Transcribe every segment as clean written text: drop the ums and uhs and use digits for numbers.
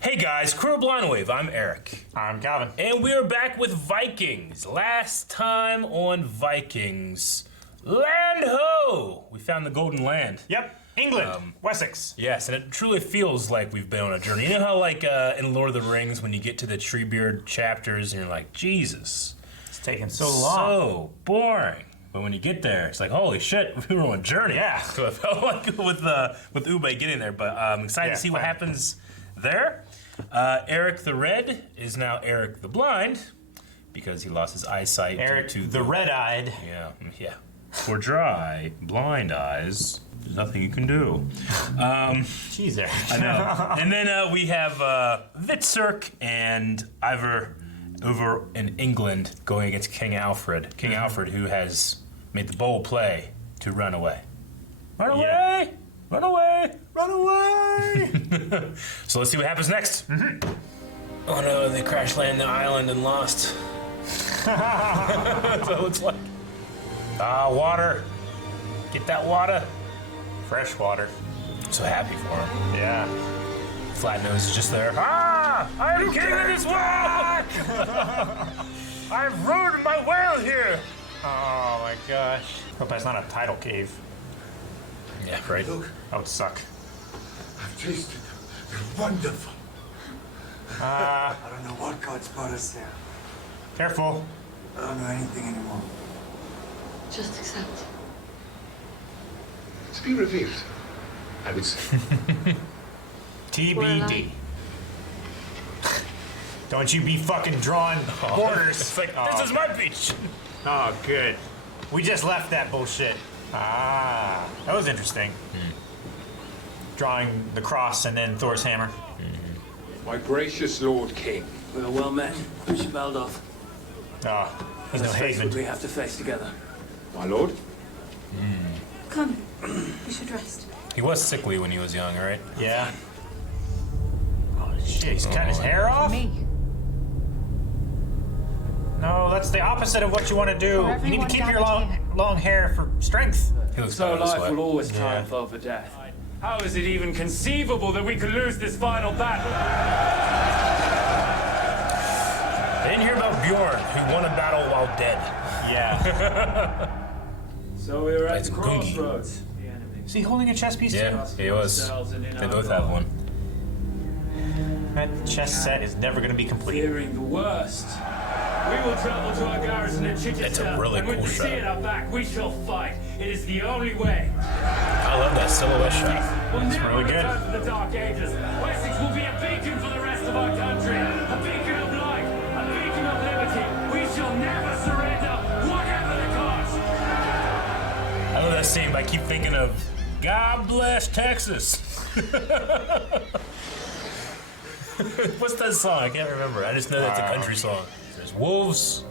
Hey guys, Crew of Blind Wave, I'm Eric. I'm Calvin. And we're back with Vikings. Last time on Vikings, Land Ho! We found the Golden Land. Yep, England, Wessex. Yes, and it truly feels like we've been on a journey. You know how like in Lord of the Rings, when you get to the Treebeard chapters and you're like, Jesus. It's taking so long. So boring. But when you get there, it's like, holy shit, we were on a journey. Yeah. So I felt like with Ube getting there, but I'm excited to see what happens there. Eric the Red is now Eric the Blind because he lost his eyesight. Eric to the Red-Eyed. Yeah. For dry, blind eyes, there's nothing you can do. Jeez, Eric. I know. And then we have Vitzerk and Ivor over in England going against King Alfred. King Alfred, who has made the bold play to run away. Run away! Yeah. Run away! Run away! So let's see what happens next. Oh no, they crash landed the island and lost. That's what it looks like. Ah, water. Get that water. Fresh water. I'm so happy for him. Yeah. Flatnose is just there. Ah! I'm king of this world! I've ruined my whale here! Oh my gosh. Hope that's not a tidal cave. Yeah, right. Look, That would suck. I've tasted them. They're wonderful. I don't know what God's brought us there. Careful. I don't know anything anymore. Just accept. To be revealed, I would say. TBD. Don't you be fucking drawing borders. It's like, this is my beach. Oh, good. We just left that bullshit. Ah, that was interesting. Drawing the cross and then Thor's hammer. My gracious Lord King. We are well met, Bishop Eldolf. Oh, he's no Let's face what Haven. we have to face together. My lord? Come. You should rest. He was sickly when he was young, right? Yeah. Oh shit, he's cutting his hair off? Me. No, that's the opposite of what you want to do. For You need to everyone keep your gathered long hair for strength. He looks So better this life way. will always triumph over death. How is it even conceivable that we could lose this final battle? I didn't hear about Bjorn, who won a battle while dead. Yeah. So we are at It's the Gungi. crossroads. Is he holding a chess piece Yeah, he was. They both have one. too? That chess set is never going to be complete. Fearing the worst. We will travel to our garrison at Chichester, That's a really and with cool the sea shot. at our back, we shall fight. It is the only way. I love that silhouette shot. We'll never really good. return to the Dark Ages. Wessex will be a beacon for the rest of our country. A beacon of light, a beacon of liberty. We shall never surrender, whatever the cost. I love that scene, but I keep thinking of God bless Texas. What's that song? I can't remember. I just know that's a country song. There's wolves.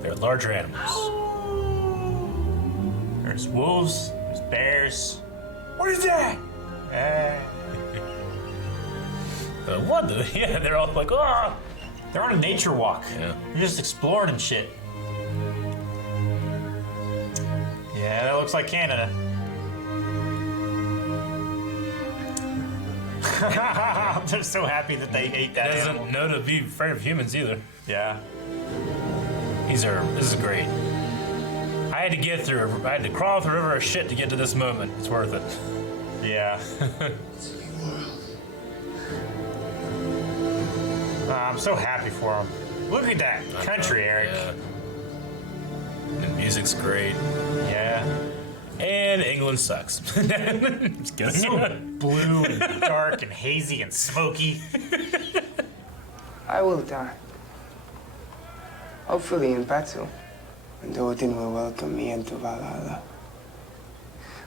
They're larger animals. There's wolves. There's bears. What is that? What the? Yeah, they're all like, ah. They're on a nature walk. Yeah. They're just exploring and shit. Yeah, that looks like Canada. They're so happy that they ate that animal. Doesn't know to be afraid of humans either. Yeah. This is great. I had to crawl through a river of shit to get to this moment. It's worth it. Yeah. I'm so happy for him. Look at that country, Eric. Yeah. The music's great. Yeah. And England sucks. Just kidding. So blue and dark and hazy and smoky. I will die. Hopefully in battle, and Odin will welcome me into Valhalla.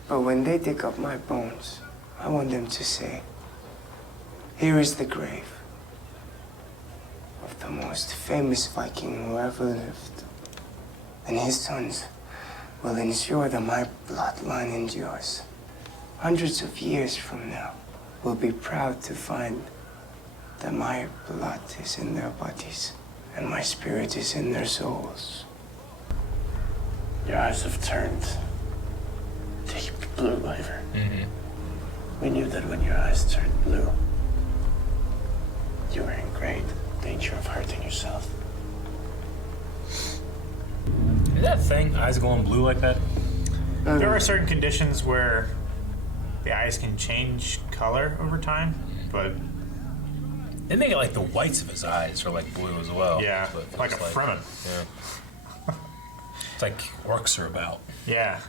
But when they dig up my bones, I want them to say, here is the grave of the most famous Viking who ever lived. And his sons will ensure that my bloodline endures. Hundreds of years from now, we'll be proud to find that my blood is in their bodies and my spirit is in their souls. Your eyes have turned deep blue, Ivor. We knew that when your eyes turned blue. great danger of hurting yourself. Is that thing? Eyes going blue like that? There are certain conditions where the eyes can change color over time, but They make it like the whites of his eyes are like blue as well. yeah, So it like a feels Fremen. Yeah. It's like orcs are about. Yeah.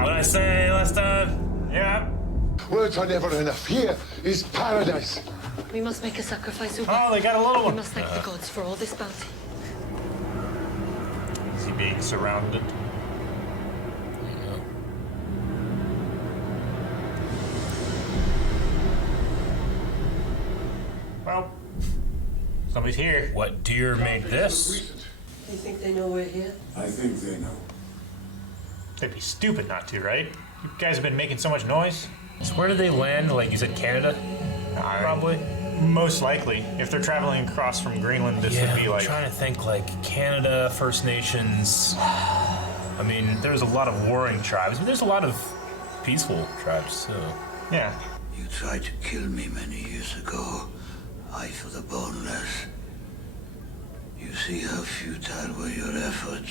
What did I say last time? Yeah. Words are never enough. Here is paradise. We must make a sacrifice, Uba. Oh, they got a little We one. must thank the gods for all this bounty. Is he being surrounded? Well, somebody's here. What deer made this? You think they know we're here? I think they know. They'd be stupid not to, right? You guys have been making so much noise. So where did they land? Like you said, Canada? Probably. Most likely. If they're traveling across from Greenland, this would be I'm like... trying to think like Canada, First Nations. I mean, there's a lot of warring tribes, but there's a lot of peaceful tribes too. Yeah. You tried to kill me many years ago. I for the boneless. You see how futile were your efforts.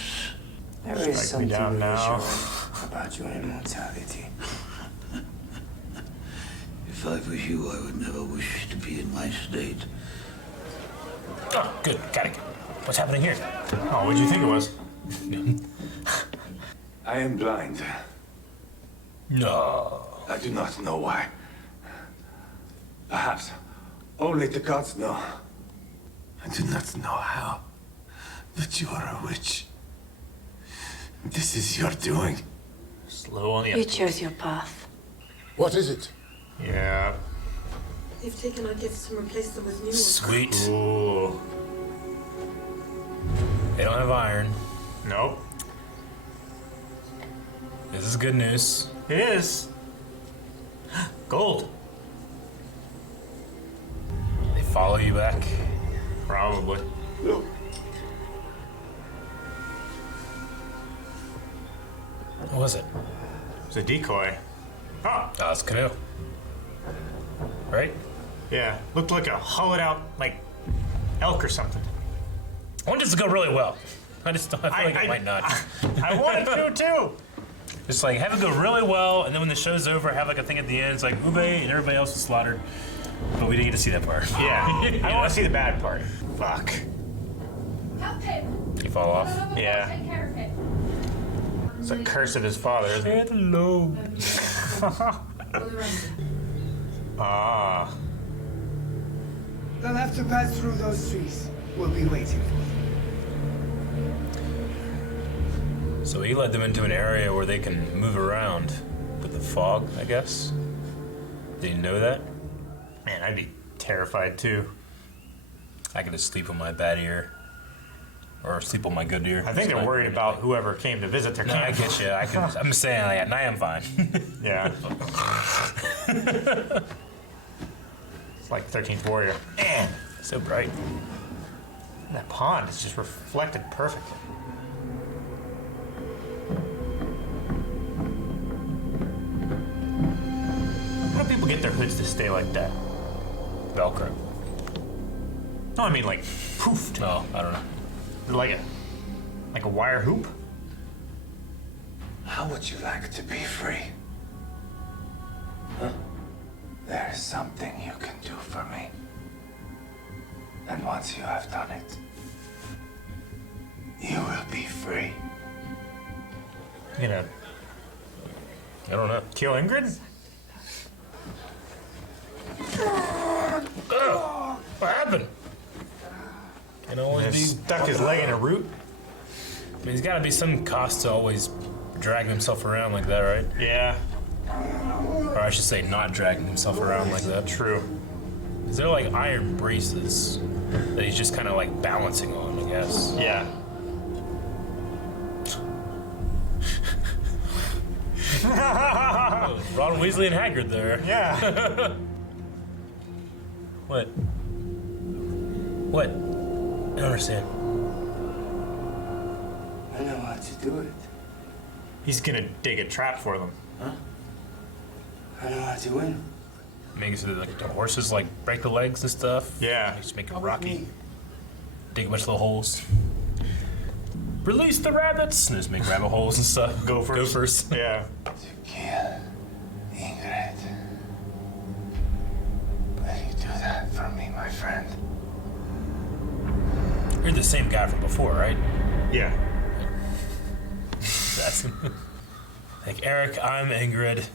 There is Strike me something down now. reassuring about your immortality. If I were you, I would never wish to be in my state. Oh, good. Got it. What's happening here? Oh, what'd you think it was? I am blind. No. I do not know why. Perhaps only the gods know. I do not know how. But you are a witch. This is your doing. Slow on the... You chose your path. What is it? Yeah. They've taken our gifts and replaced them with new ones. Sweet. Ooh. They don't have iron. Nope. This is good news. It is. Gold. They follow you back. Probably. Look. What was it? It's a decoy. Oh, Oh, it's a canoe. Right? yeah. Looked like a hollowed out, like, elk or something. I want this to go really well. I feel like it might not. I wanted to, too. Just like have it go really well, and then when the show's over, have like a thing at the end. It's like Ube and everybody else is slaughtered, but we didn't get to see that part. Yeah. I want to see the bad part. Fuck. Help him. You fall off. Yeah. Take care of him. It's a curse of his father, isn't it? Hello. Ah. They'll have to pass through those trees. We'll be waiting for them. So he led them into an area where they can move around with the fog, I guess. Did you know that? Man, I'd be terrified, too. I could just sleep on my bad ear. Or sleep on my good ear. I think they're worried about whoever came to visit their No, I camp. get you. I'm just saying, like, I am fine. Yeah. It's like 13th Warrior. Man, So bright. that pond is just reflected perfectly. How do people get their hoods to stay like that? Velcro. No, I mean like poofed. No, I don't know. Like a wire hoop? How would you like to be free? Huh? There is something you can do for me. And once you have done it, you will be free. You gonna I don't know. kill Ingrid? Oh, what happened? Can always He be. stuck his leg in a root? I mean, there's got to be some cost to always dragging himself around like that, right? Yeah, Or I should say, not dragging himself around like that. true. Is there like iron braces that he's just kind of like balancing on? I guess. Yeah. Ron Weasley and Hagrid there. Yeah. What? What? I don't understand. I know how to do it. He's gonna dig a trap for them. I know how to win. Making so that like the horses like break the legs and stuff. Yeah. Just make it rocky. Dig a bunch of little holes. Release the rabbits! And just make rabbit holes and stuff. Gophers. Yeah. To kill Ingrid. Will you do that for me, my friend? You're the same guy from before, right? Yeah. That's like, Eric, I'm Ingrid.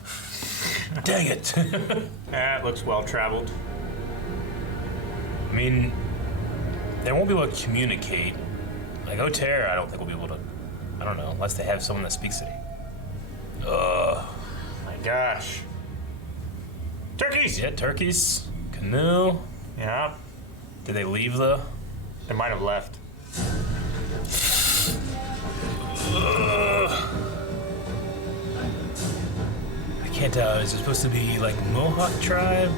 Dang it. That looks well traveled. I mean, they won't be able to communicate. Like, O'Terra, I don't think will be able to. I don't know, unless they have someone that speaks it. My gosh. Turkeys! Yeah, turkeys. Canoe. Yeah. Did they leave the? They might have left. I can't tell. Is it supposed to be like Mohawk tribe?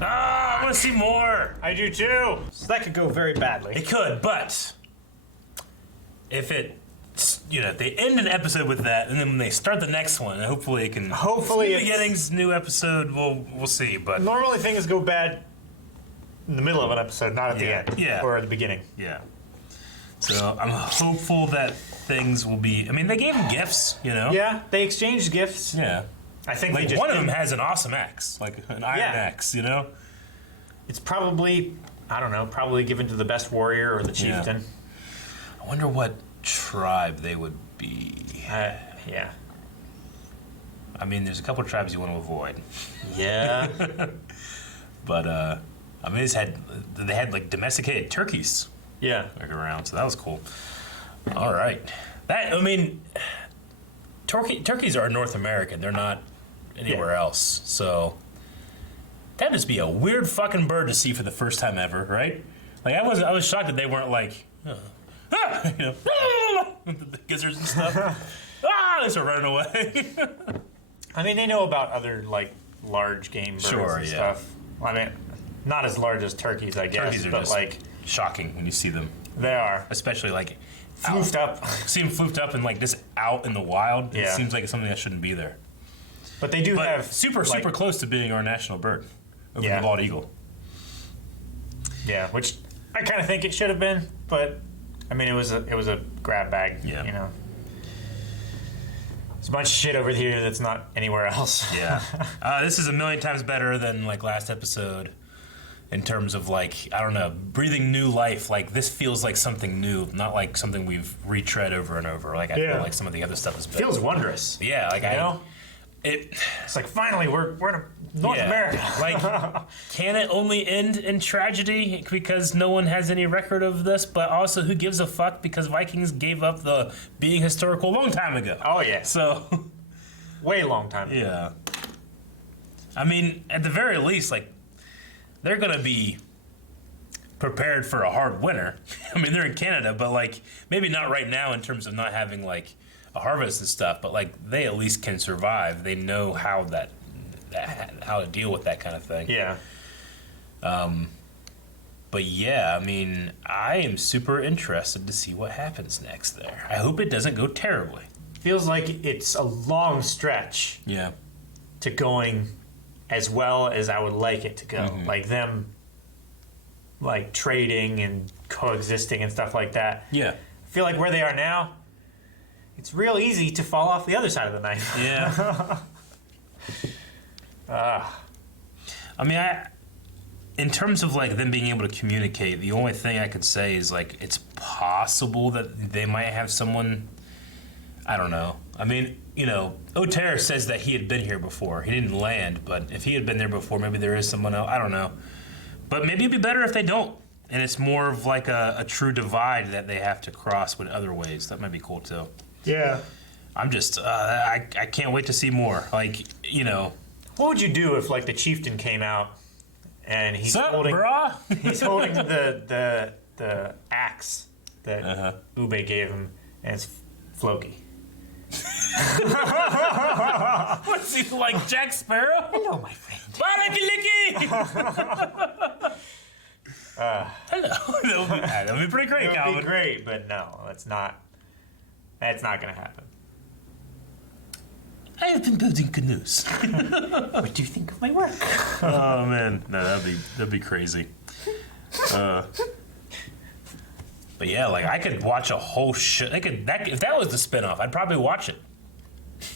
I want to see more. I do too. So that could go very badly. It could, but if it, if they end an episode with that, and then when they start the next one, hopefully it can. Hopefully new beginnings, new episode. We'll see, but normally things go bad in the middle of an episode, not at the end. Yeah. Or at the beginning. Yeah. So I'm hopeful that things will be. I mean, they gave him gifts, Yeah, they exchanged gifts. Yeah. I think Like they just one of them has an awesome axe, like an iron axe, It's probably, I don't know, probably given to the best warrior or the chieftain. I wonder what tribe they would be. Yeah. I mean, there's a couple of tribes you want to avoid. Yeah. But I mean, they had like domesticated turkeys. Yeah. Like around, so that was cool. All right, turkeys are North American. They're not anywhere else. So that'd just be a weird fucking bird to see for the first time ever, right? Like I was shocked that they weren't like, the gizzards and stuff. They start running away. I mean, they know about other like large game birds and stuff. I mean, not as large as turkeys, I guess. Turkeys are but just like shocking when you see them. They are, especially like floofed up. See them floofed up and like just out in the wild. Yeah. It seems like it's something that shouldn't be there. But they do have super close to being our national bird over the bald eagle. Yeah, which I kind of think it should have been, but I mean, it was a grab bag. Yeah. There's a bunch of shit over here that's not anywhere else. Yeah. This is a million times better than like last episode. In terms of like, I don't know, breathing new life. Like this feels like something new, not like something we've retread over and over. Like I feel like some of the other stuff is better. Feels wondrous. Yeah, like it's like finally we're in North America. Like, can it only end in tragedy because no one has any record of this? But also, who gives a fuck because Vikings gave up the being historical a long time ago. Oh yeah. So, way long time ago. Yeah. I mean, at the very least, like. They're gonna be prepared for a hard winter. I mean, they're in Canada, but like maybe not right now in terms of not having like a harvest and stuff. But like they at least can survive. They know how how to deal with that kind of thing. Yeah. But yeah, I mean, I am super interested to see what happens next there. I hope it doesn't go terribly. Feels like it's a long stretch. Yeah. To going as well as I would like it to go. Like them like trading and coexisting and stuff like that. Yeah. I feel like where they are now, it's real easy to fall off the other side of the knife. Yeah. I mean, in terms of like them being able to communicate, the only thing I could say is like it's possible that they might have someone. I don't know. I mean, O'Terra says that he had been here before. He didn't land, but if he had been there before, maybe there is someone else. I don't know. But maybe it'd be better if they don't. And it's more of like a true divide that they have to cross with other ways. That might be cool too. Yeah. I'm just, I can't wait to see more. Like, What would you do if like the chieftain came out and he's holding he's holding the axe that Ube gave him and it's Floki. What's he like, Jack Sparrow? Hello, my friend. Hello. That would be pretty great, It Calvin. would be great, but no, it's not. That's not going to happen. I have been building canoes. What do you think of my work? Oh man, no, that'd be crazy. But yeah, like I could watch a whole shit. If that was the spinoff, I'd probably watch it.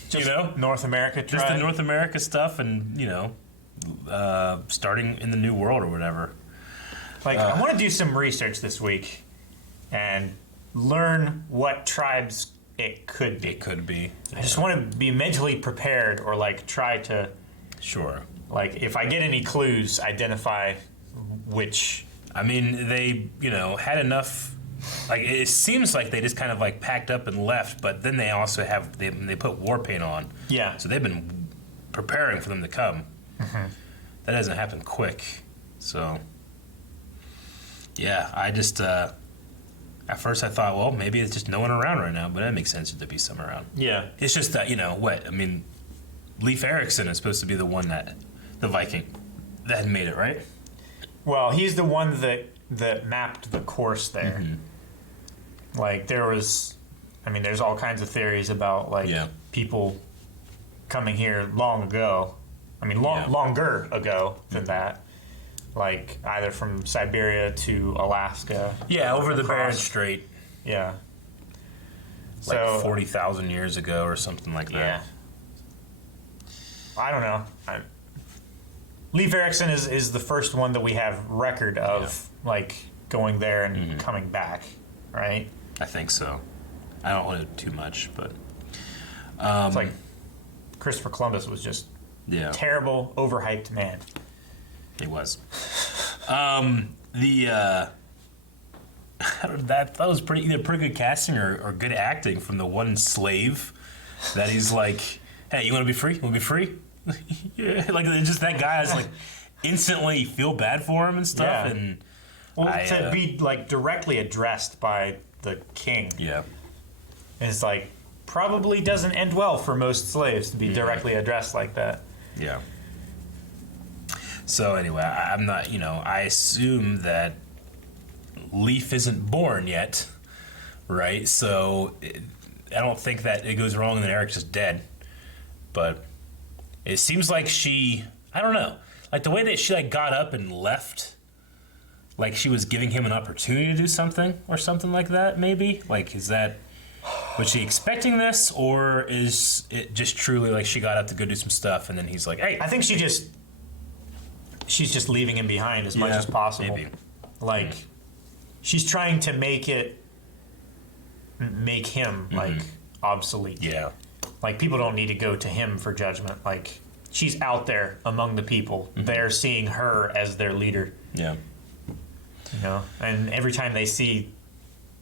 Just you know, North America. just the North America stuff, and starting in the New World or whatever. Like I want to do some research this week and learn what tribes it could be. It could be. I just want to be mentally prepared, or like try to. Sure. Like if I get any clues, identify which. I mean, they had enough. Like it seems like they just kind of like packed up and left, but then they also they put war paint on. Yeah. So they've been preparing for them to come. Mm-hmm. That doesn't happen quick. So yeah, I just at first I thought, well, maybe it's just no one around right now, but that makes sense to be some around. Yeah. It's just that I mean, Leif Erikson is supposed to be the one the Viking that had made it, right? Well, he's the one that mapped the course there. Mm-hmm. Like there's all kinds of theories about like people coming here long ago. I mean, longer ago than that. Like either from Siberia to Alaska. Yeah, over the Bering across. Strait. Yeah. Like So 40,000 years ago or something like that. yeah. I don't know. Leif Erikson is the first one that we have record of like going there and coming back, right? I think so. I don't want to too much, but It's like Christopher Columbus was just terrible, overhyped man. He was. That was either pretty good casting or good acting from the one slave that he's like, hey, you want to be free? You want to be free? Yeah, like just that guy is like instantly feel bad for him and stuff. Yeah. And to be like directly addressed by the king. Yeah. It's like probably doesn't end well for most slaves to be directly addressed like that. Yeah. So anyway, I'm not, I assume that Leif isn't born yet, right? So I don't think that it goes wrong and then Eric's just dead. But it seems like I don't know, like the way that she like got up and left, like she was giving him an opportunity to do something or something like that, maybe? Like, was she expecting this, or is it just truly like she got up to go do some stuff and then he's like, hey. I think she's just leaving him behind as much as possible. Maybe. Like, she's trying to make him like obsolete. Yeah. Like people don't need to go to him for judgment. Like she's out there among the people. They're seeing her as their leader. Yeah. And every time they see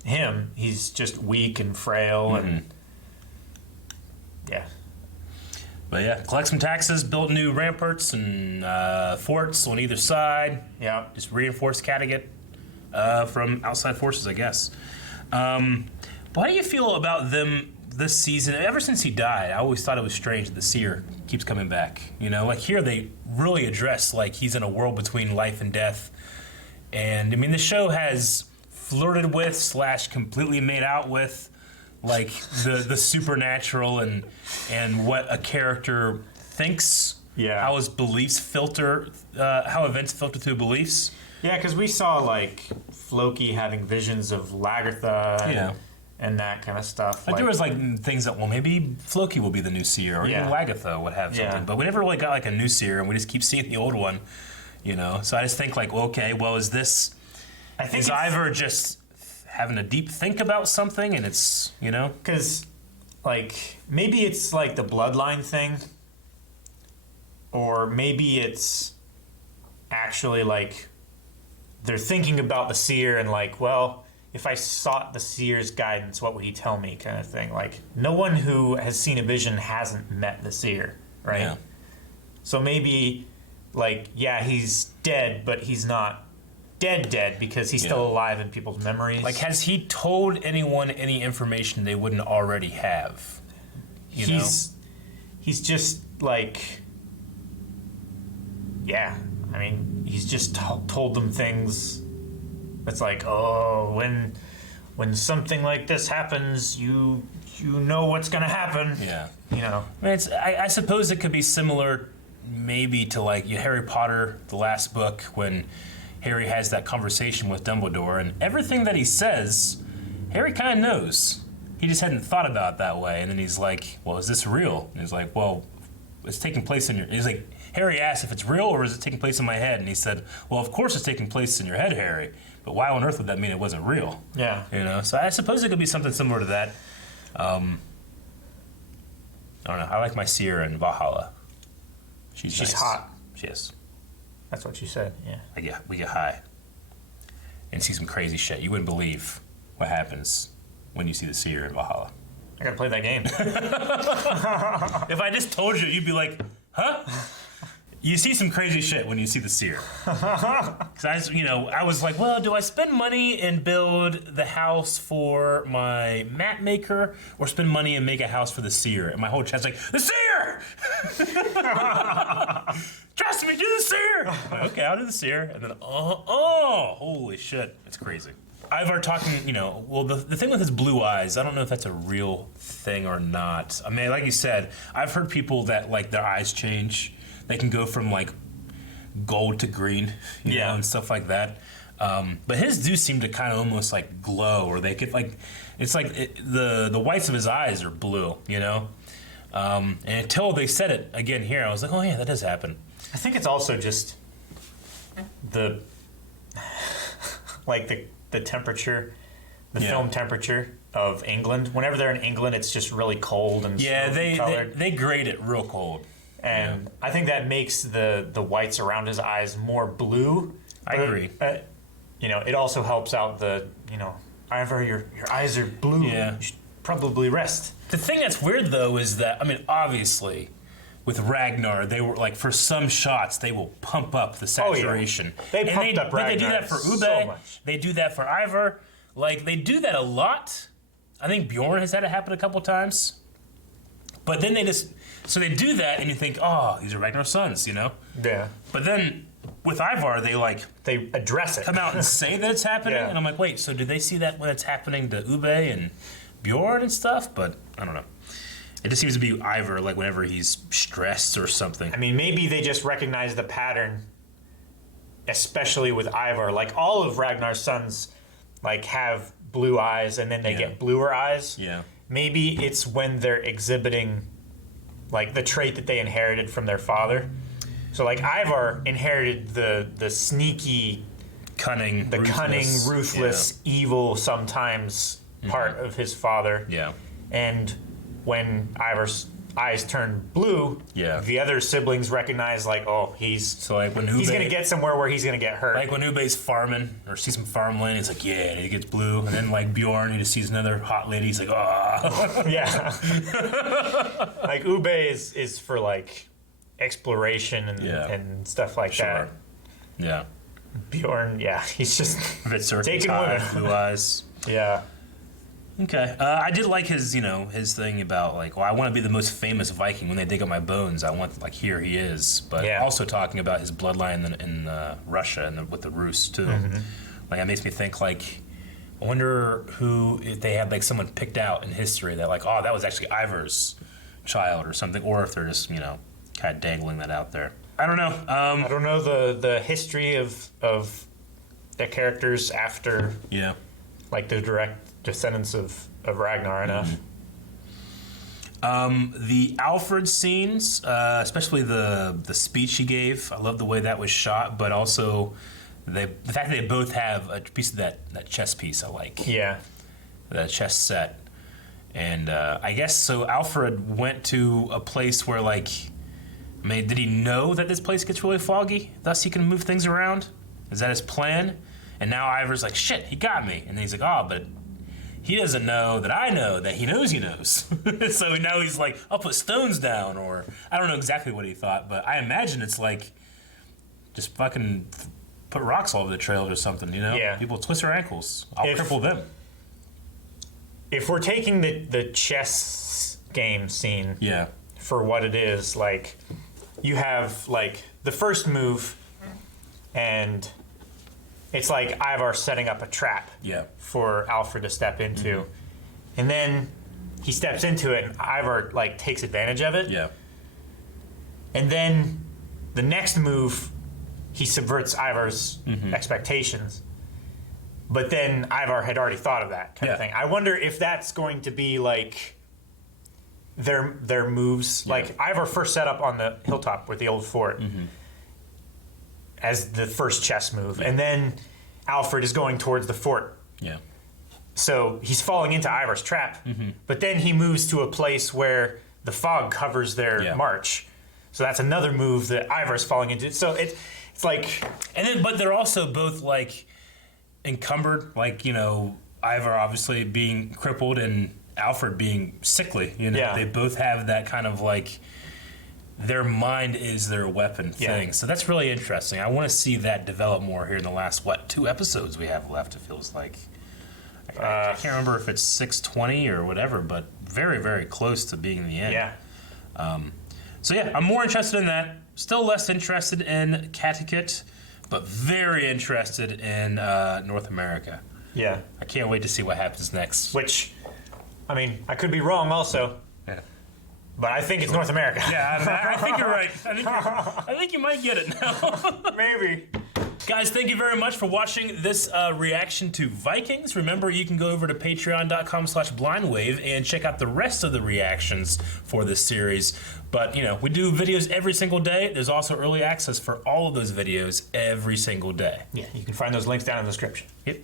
him, he's just weak and frail and yeah. But yeah, collect some taxes, build new ramparts and forts on either side. Yeah. Just reinforce Kattegat from outside forces, I guess. How do you feel about them this season? Ever since he died, I always thought it was strange that the seer keeps coming back. Like here they really address like he's in a world between life and death. And I mean, the show has flirted with / completely made out with like the supernatural and what a character thinks. Yeah. How his beliefs filter, how events filter through beliefs. Yeah, because we saw like Floki having visions of Lagertha and that kind of stuff. Like there was like things that, well, maybe Floki will be the new seer, or even Lagertha would have something. But we never really got like a new seer, and we just keep seeing the old one, So I just think like, okay, well, is this? I think is Ivor just having a deep think about something, and it's because like maybe it's like the bloodline thing, or maybe it's actually like they're thinking about the seer and like, well, if I sought the seer's guidance, what would he tell me, kind of thing. Like no one who has seen a vision hasn't met the seer, right? Yeah. So maybe like, yeah, he's dead, but he's not dead because he's still alive in people's memories. Like, has he told anyone any information they wouldn't already have? He's just like, yeah. I mean, he's just told them things. It's like, oh, when when something like this happens, you know what's gonna happen. Yeah. You know. I mean, I suppose it could be similar, maybe to like Harry Potter, the last book, when Harry has that conversation with Dumbledore, and everything that he says, Harry kind of knows. He just hadn't thought about it that way, and then he's like, "Well, is this real?" And he's like, "Well, it's taking place in your." He's like, Harry asked if it's real or is it taking place in my head, and he said, "Well, of course it's taking place in your head, Harry. But why on earth would that mean it wasn't real?" Yeah. You know. So I suppose it could be something similar to that. I don't know. I like my seer in Valhalla. She's nice. hot. She is. That's what you said. Yeah. We get high and see some crazy shit. You wouldn't believe what happens when you see the seer in Valhalla. I gotta play that game. If I just told you, you'd be like, "Huh?" You see some crazy shit when you see the seer. Because I was like, well, do I spend money and build the house for my map maker, or spend money and make a house for the seer? And my whole chest like, the seer! Trust me, do the seer! I'm like, okay, I'll do the seer. And then, holy shit, it's crazy. Ivar talking, well, the thing with his blue eyes, I don't know if that's a real thing or not. I mean, like you said, I've heard people that, like, their eyes change. They can go from, like, gold to green, you know, and stuff like that. But his do seem to kind of almost, like, glow, or they could, like, it's like the whites of his eyes are blue, you know? And until they said it again here, I was like, oh, yeah, that does happen. I think it's also just the temperature, the film temperature of England. Whenever they're in England, it's just really cold and they grade it real cold. And I think that makes the whites around his eyes more blue. I agree. It also helps out Ivor, your eyes are blue. Yeah. You should probably rest. The thing that's weird, though, is that, I mean, obviously, with Ragnar, they were, like, for some shots, they will pump up the saturation. Oh, yeah. They pumped up Ragnar. But they do that for Ube. So much. They do that for Ivor. Like, they do that a lot. I think Bjorn has had it happen a couple times. But then so they do that, and you think, oh, these are Ragnar's sons, you know? Yeah. But then with Ivar, they address it. Come out and say that it's happening, and I'm like, wait, so do they see that when it's happening to Ube and Bjorn and stuff? But I don't know. It just seems to be Ivor, like whenever he's stressed or something. I mean, maybe they just recognize the pattern, especially with Ivor. Like, all of Ragnar's sons, like, have blue eyes, and then they get bluer eyes. Yeah. Maybe it's when they're exhibiting, like, the trait that they inherited from their father. So, like, Ivar inherited the sneaky, cunning, ruthless, evil sometimes part of his father. Yeah. And when Ivar's eyes turn blue, the other siblings recognize, like, oh, he's when he's gonna get somewhere where he's gonna get hurt. Like when Ube's farming or sees some farmland, he's like, yeah, and he gets blue. And then like Bjorn, he just sees another hot lady, he's like, oh. Yeah. Like Ube is for like exploration and stuff like that. Yeah. Bjorn, he's just taking women. Blue eyes. Yeah. Okay. I did like his, his thing about like, well, I want to be the most famous Viking. When they dig up my bones, I want like here he is. But also talking about his bloodline in Russia and with the Rus too. Mm-hmm. Like that makes me think like, I wonder if they had like someone picked out in history that like, oh, that was actually Ivar's child or something, or if they're just kind of dangling that out there. I don't know. I don't know the history of the characters after like the direct descendants of Ragnar enough. The Alfred scenes, especially the speech he gave, I love the way that was shot, but also the fact that they both have a piece of that chess piece I like. Yeah. The chess set. And I guess so Alfred went to a place where did he know that this place gets really foggy, thus he can move things around? Is that his plan? And now Ivor's like, shit, he got me. And then he's like, oh, but he doesn't know that I know that he knows he knows. So now he's like, I'll put stones down, or I don't know exactly what he thought, but I imagine it's like just fucking put rocks all over the trails or something, Yeah. People twist their ankles. I'll cripple them. If we're taking the chess game scene for what it is, like, you have, like, the first move, and it's like Ivar setting up a trap Yeah. for Alfred to step into. And then he steps into it, and Ivar like takes advantage of it. Yeah. And then the next move, he subverts Ivar's expectations. But then Ivar had already thought of that kind of thing. I wonder if that's going to be like their moves. Like Ivar first set up on the hilltop with the old fort as the first chess move, and then Alfred is going towards the fort. Yeah. So he's falling into Ivar's trap, but then he moves to a place where the fog covers their march. So that's another move that Ivar's falling into. So it's like, and then but they're also both like encumbered, like, you know, Ivar obviously being crippled and Alfred being sickly. You know, they both have that kind of like their mind is their weapon thing. So that's really interesting. I want to see that develop more here in the last 2 episodes we have left. It feels like I can't remember if it's 620 or whatever, but very, very close to being the end. Yeah. So yeah, I'm more interested in that. Still less interested in Connecticut, but very interested in North America. Yeah. I can't wait to see what happens next. Which, I mean, I could be wrong also. Yeah. But I think it's North America. Yeah, I think you're right. I think you might get it now. Maybe. Guys, thank you very much for watching this reaction to Vikings. Remember, you can go over to patreon.com/blindwave and check out the rest of the reactions for this series. But, you know, we do videos every single day. There's also early access for all of those videos every single day. Yeah, you can find those links down in the description. Yep.